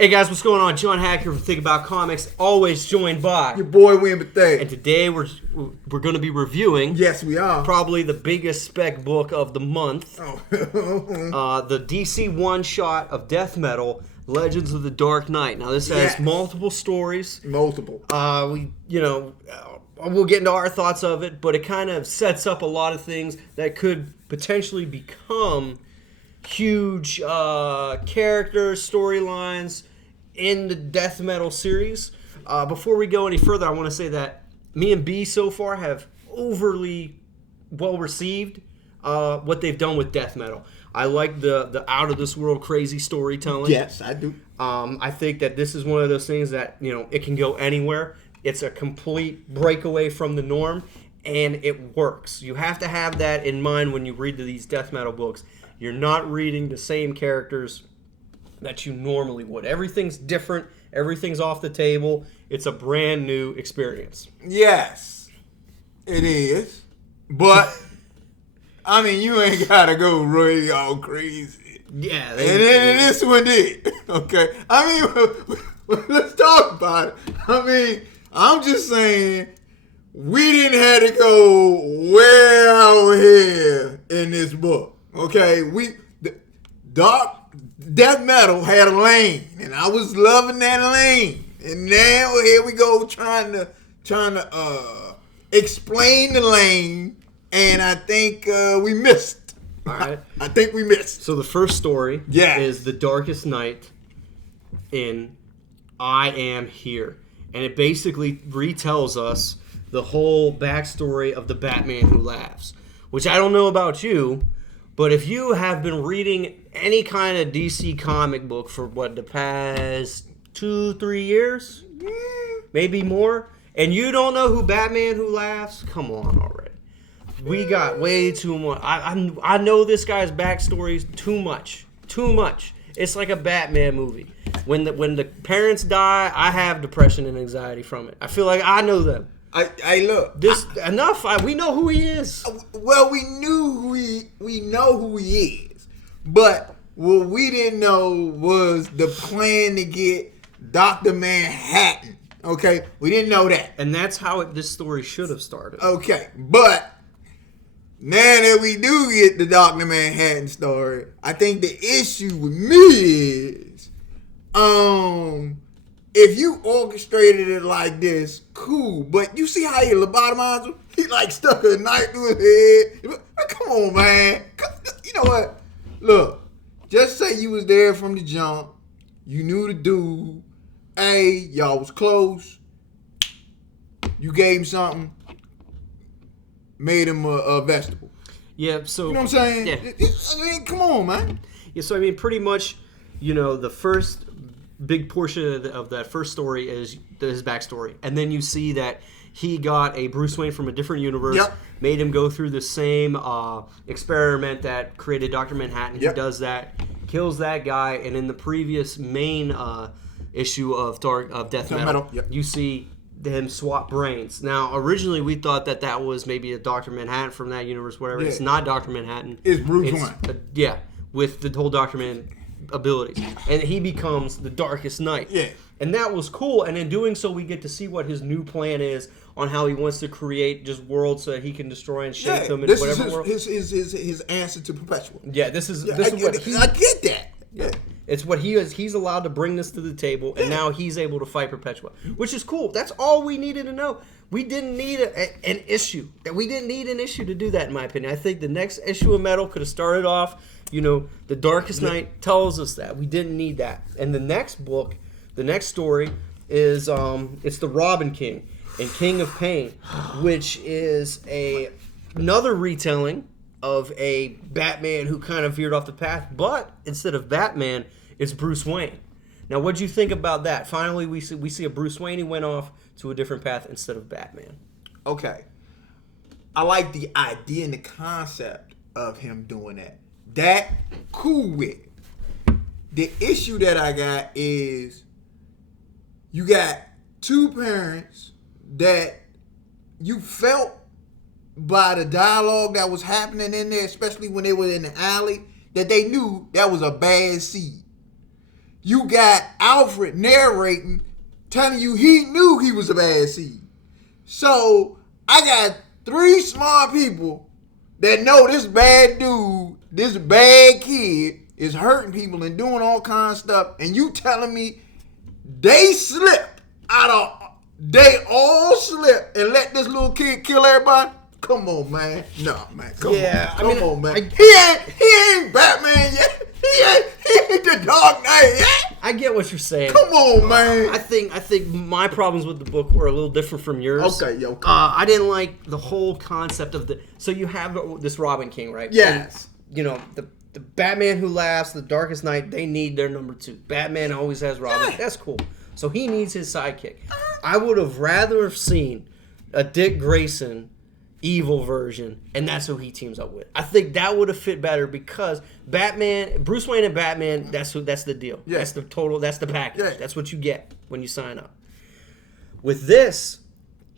Hey guys, what's going on? John Hacker from Think About Comics, always joined by your boy William Bethea. And today we're going to be reviewing. Yes, we are. Probably the biggest spec book of the month. The DC one-shot of death metal, Legends of the Dark Knight. Now this has multiple stories. Multiple. We'll get into our thoughts of it, but it kind of sets up a lot of things that could potentially become huge characters, storylines in the death metal series. Before we go any further, I want to say that me and B so far have overly well received what they've done with death metal. I like the out of this world crazy storytelling. Yes, I do. I think that this is one of those things that it can go anywhere. It's a complete breakaway from the norm, and it works. You have to have that in mind when you read these death metal books. You're not reading the same characters that you normally would. Everything's different. Everything's off the table. It's a brand new experience. Yes, it is. But, I mean, you ain't got to go really all crazy. Yeah. And this one did. Okay? I mean, let's talk about it. I mean, I'm just saying, we didn't have to go way out here in this book. Okay, death metal had a lane, and I was loving that lane. And now here we go trying to explain the lane, and I think we missed. All right, I think we missed. So the first story is The Darkest Night in I Am Here, and it basically retells us the whole backstory of the Batman Who Laughs, which I don't know about you. But if you have been reading any kind of DC comic book for the past 2-3 years, maybe more, and you don't know who Batman Who Laughs, come on already. We got way too much. I know this guy's backstory too much. It's like a Batman movie. When the parents die, I have depression and anxiety from it. I feel like I know them. Enough. We know who he is. Well, we know who he is, but what we didn't know was the plan to get Dr. Manhattan. Okay, we didn't know that, and that's how this story should have started. Okay, but now that we do get the Dr. Manhattan story, I think the issue with me is, if you orchestrated it like this, cool. But you see how he lobotomized him? He like stuck a knife through his head. Come on, man. You know what? Look, just say you was there from the jump. You knew the dude. Hey, y'all was close. You gave him something. Made him a vegetable. Yeah, so... You know what I'm saying? Yeah. I mean, come on, man. Yeah, so I mean, pretty much, the first big portion of that first story is his backstory, and then you see that he got a Bruce Wayne from a different universe, made him go through the same experiment that created Dr. Manhattan. He does that, kills that guy, and in the previous main issue of Death Metal, you see him swap brains. Now, originally we thought that was maybe a Dr. Manhattan from that universe, whatever. It's not Dr. Manhattan. It's Bruce Wayne. With the whole Dr. Man abilities, and he becomes the Darkest Knight. Yeah, and that was cool. And in doing so, we get to see what his new plan is on how he wants to create just worlds so that he can destroy and shape them in whatever world. His answer to Perpetua. Yeah, this is what I get that. Yeah. It's what he is. He's allowed to bring this to the table, and now he's able to fight Perpetua, which is cool. That's all we needed to know. We didn't need an issue. We didn't need an issue to do that, in my opinion. I think the next issue of Metal could have started off, the Darkest Night tells us that. We didn't need that. And the next book, the next story, is it's the Robin King and King of Pain, which is another retelling of a Batman who kind of veered off the path, but instead of Batman, it's Bruce Wayne. Now, what do you think about that? Finally, we see a Bruce Wayne who went off to a different path instead of Batman. Okay. I like the idea and the concept of him doing that. That, cool with it. The issue that I got is you got two parents that you felt by the dialogue that was happening in there, especially when they were in the alley, that they knew that was a bad seed. you got Alfred narrating, telling you he knew he was a bad seed. So I got 3 smart people that know this bad dude, this bad kid is hurting people and doing all kinds of stuff, and you telling me they slipped they all slipped and let this little kid kill everybody? Come on, man. No, man. Come on, man. He ain't Batman yet. He ain't the Dark Knight yet. I get what you're saying. Come on, man. I think my problems with the book were a little different from yours. Okay. I didn't like the whole concept of so you have this Robin King, right? Yes. And, the Batman Who Laughs, the Darkest Night, they need their number 2. Batman always has Robin. Yeah. That's cool. So he needs his sidekick. I would have rather have seen a Dick Grayson evil version, and that's who he teams up with. I think that would have fit better because Bruce Wayne and Batman, that's the deal. Yeah. That's the package. Yeah. That's what you get when you sign up. With this,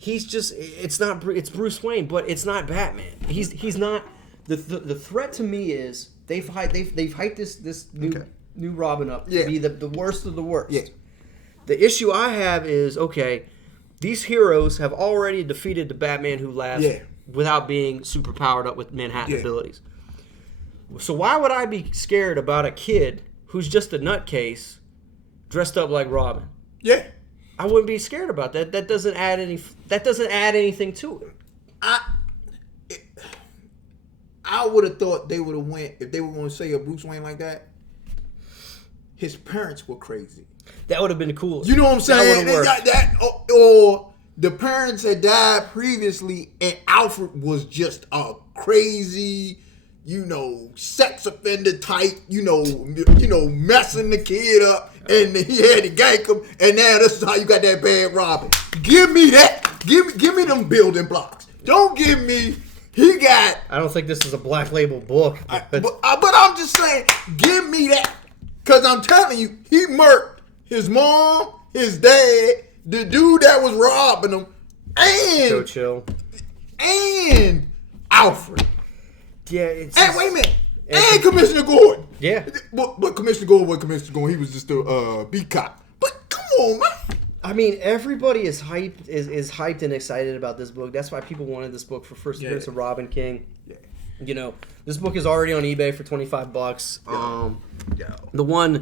it's Bruce Wayne, but it's not Batman. He's not the threat to me is they've hyped this new Robin up to be the worst of the worst. Yeah. The issue I have is, okay, these heroes have already defeated the Batman Who Laughs without being super powered up with Manhattan abilities. So why would I be scared about a kid who's just a nutcase dressed up like Robin? Yeah. I wouldn't be scared about that. That doesn't add anything to it. I would have thought they would have went, if they were going to say a Bruce Wayne like that, his parents were crazy. That would have been cool. You know what I'm saying? Or the parents had died previously, and Alfred was just a crazy, sex offender type, messing the kid up, and he had to gank him, and now this is how you got that bad Robin. Give me that. Give me them building blocks. Don't give me. He got. I don't think this is a Black Label book. But I'm just saying, give me that, because I'm telling you, he murked his mom, his dad, the dude that was robbing him, and so chill, and Alfred. Yeah, it's. And wait a minute, and Commissioner Gordon. Yeah, but Commissioner Gordon wasn't Commissioner Gordon. He was just a beat cop. But come on, man. I mean, everybody is hyped and excited about this book. That's why people wanted this book for first appearance of Robin King. Yeah. This book is already on eBay for $25. The one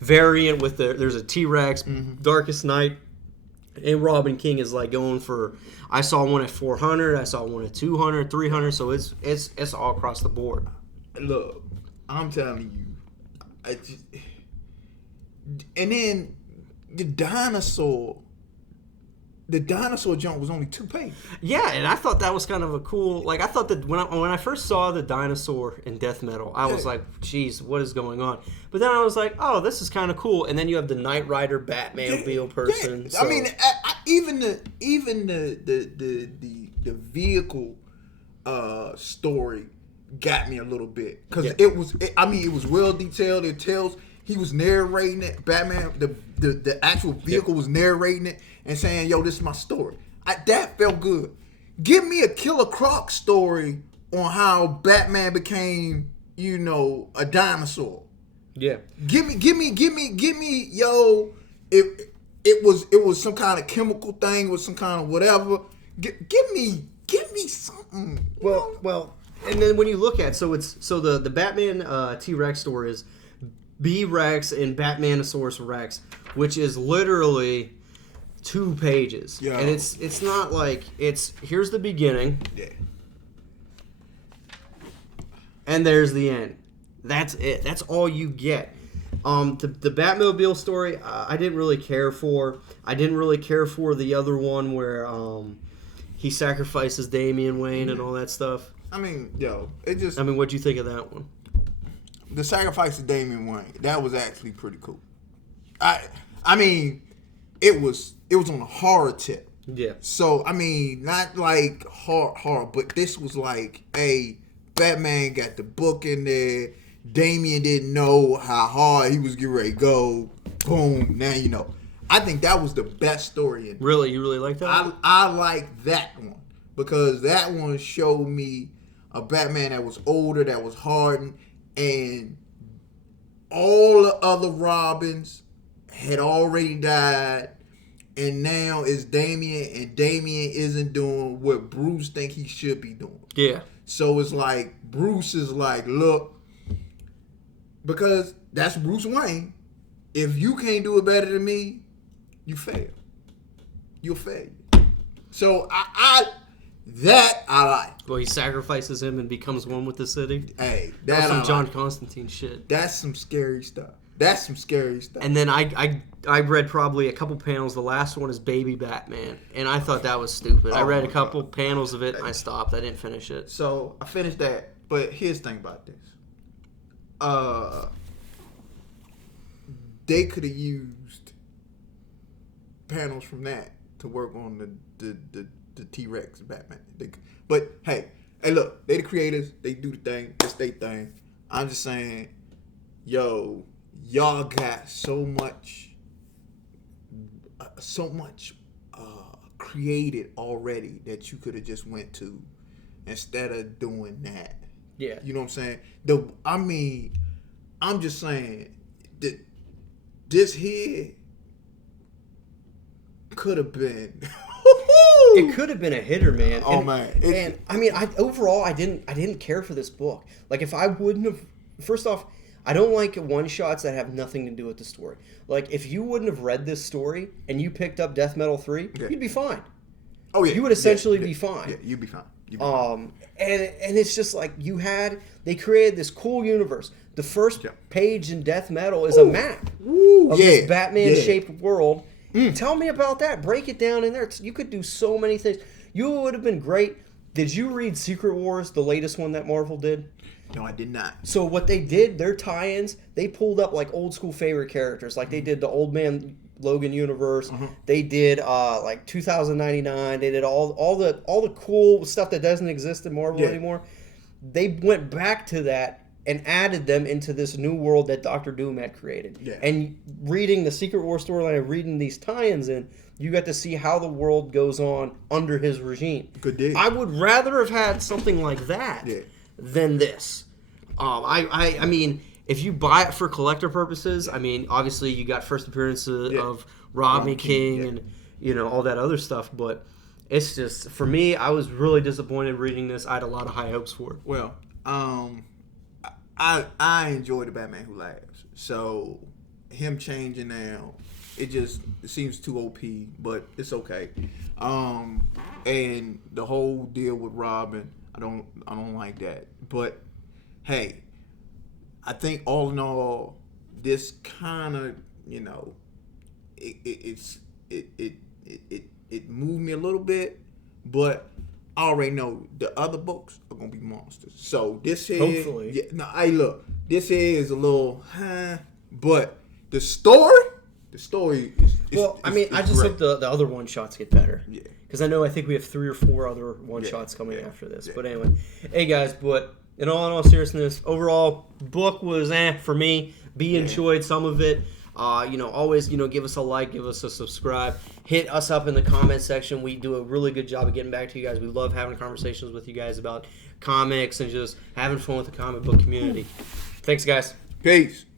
variant with there's a T-Rex, Darkest Night, and Robin King is like going for. I saw one at $400. I saw one at $200, $300. So it's all across the board. Look, I'm telling you, and then the dinosaur jump was only 2 pages. Yeah, and I thought that was kind of a cool. Like I thought that when I first saw the dinosaur in Death Metal, I was like, "Geez, what is going on?" But then I was like, "Oh, this is kind of cool." And then you have the Knight Rider Batmobile person. Yeah. So. I mean, even the vehicle story got me a little bit because it was well detailed. It tells. He was narrating it. Batman, the actual vehicle was narrating it and saying, "Yo, this is my story." That felt good. Give me a Killer Croc story on how Batman became, a dinosaur. Yeah. Give me. Yo, it was some kind of chemical thing with some kind of whatever. Give me something. Well, and then when you look at the Batman T-Rex story is. B-Rex and Batmanosaurus Rex, which is literally 2 pages. Yeah. And it's not like here's the beginning. Yeah. And there's the end. That's it. That's all you get. The Batmobile story, I didn't really care for. I didn't really care for the other one where he sacrifices Damian Wayne and all that stuff. I mean, what'd you think of that one? The sacrifice of Damian Wayne, that was actually pretty cool. I mean, it was on a horror tip. Yeah. So I mean, not like horror, but this was like, hey, Batman got the book in there. Damian didn't know how hard he was getting ready to go. Boom, now you know. I think that was the best story. Really, you really like that? I like that one because that one showed me a Batman that was older, that was hardened. And all the other Robins had already died, and now it's Damian, and Damian isn't doing what Bruce think he should be doing. Yeah. So it's like Bruce is like, look, because that's Bruce Wayne. If you can't do it better than me, you fail. You'll fail. So I like. Well, he sacrifices him and becomes one with the city. Hey, that's some John Constantine shit. That's some scary stuff. And then I read probably a couple panels. The last one is Baby Batman, and I thought that was stupid. I read a couple panels of it, and I stopped. I didn't finish it. So I finished that, but here's the thing about this. They could have used panels from that to work on the T-Rex Batman. But hey, look, they the creators. They do the thing. It's their thing. I'm just saying, yo, y'all got so much created already that you could have just went to instead of doing that. Yeah. You know what I'm saying? I'm just saying that this here could have been. It could have been a hitter, man. Oh, man. And I mean, overall, I didn't care for this book. Like, if I wouldn't have, first off, I don't like one-shots that have nothing to do with the story. Like, if you wouldn't have read this story and you picked up Death Metal 3, you'd be fine. Oh, yeah. You would essentially be fine. Yeah, you'd be fine. And it's just like they created this cool universe. The first page in Death Metal is a map of this Batman-shaped world. Tell me about that. Break it down in there. You could do so many things. You would have been great. Did you read Secret Wars, the latest one that Marvel did? No, I did not. So what they did, their tie-ins, they pulled up like old school favorite characters. Like they did the Old Man Logan universe. They did like 2099. They did all the cool stuff that doesn't exist in Marvel anymore. They went back to that and added them into this new world that Doctor Doom had created. Yeah. And reading the Secret War storyline and reading these tie-ins in, you got to see how the world goes on under his regime. Good day. I would rather have had something like that than this. I mean, if you buy it for collector purposes, I mean, obviously you got first appearances of Rodney King and all that other stuff, but it's just, for me, I was really disappointed reading this. I had a lot of high hopes for it. Well, I enjoy the Batman Who Laughs, so him changing now, it seems too OP, but it's okay. And the whole deal with Robin, I don't like that. But hey, I think all in all, this kind of it moved me a little bit, but I already know the other books are gonna be monsters. So this here, hopefully, this here is a little, but the story is well, I mean, I just hope the other one shots get better. Yeah. Because I think we have 3 or 4 other one shots coming after this. Yeah. But anyway, hey guys, but in all seriousness, overall book was for me. Enjoyed some of it. Always give us a like, give us a subscribe, hit us up in the comment section. We do a really good job of getting back to you guys. We love having conversations with you guys about comics and just having fun with the comic book community. Thanks, guys. Peace.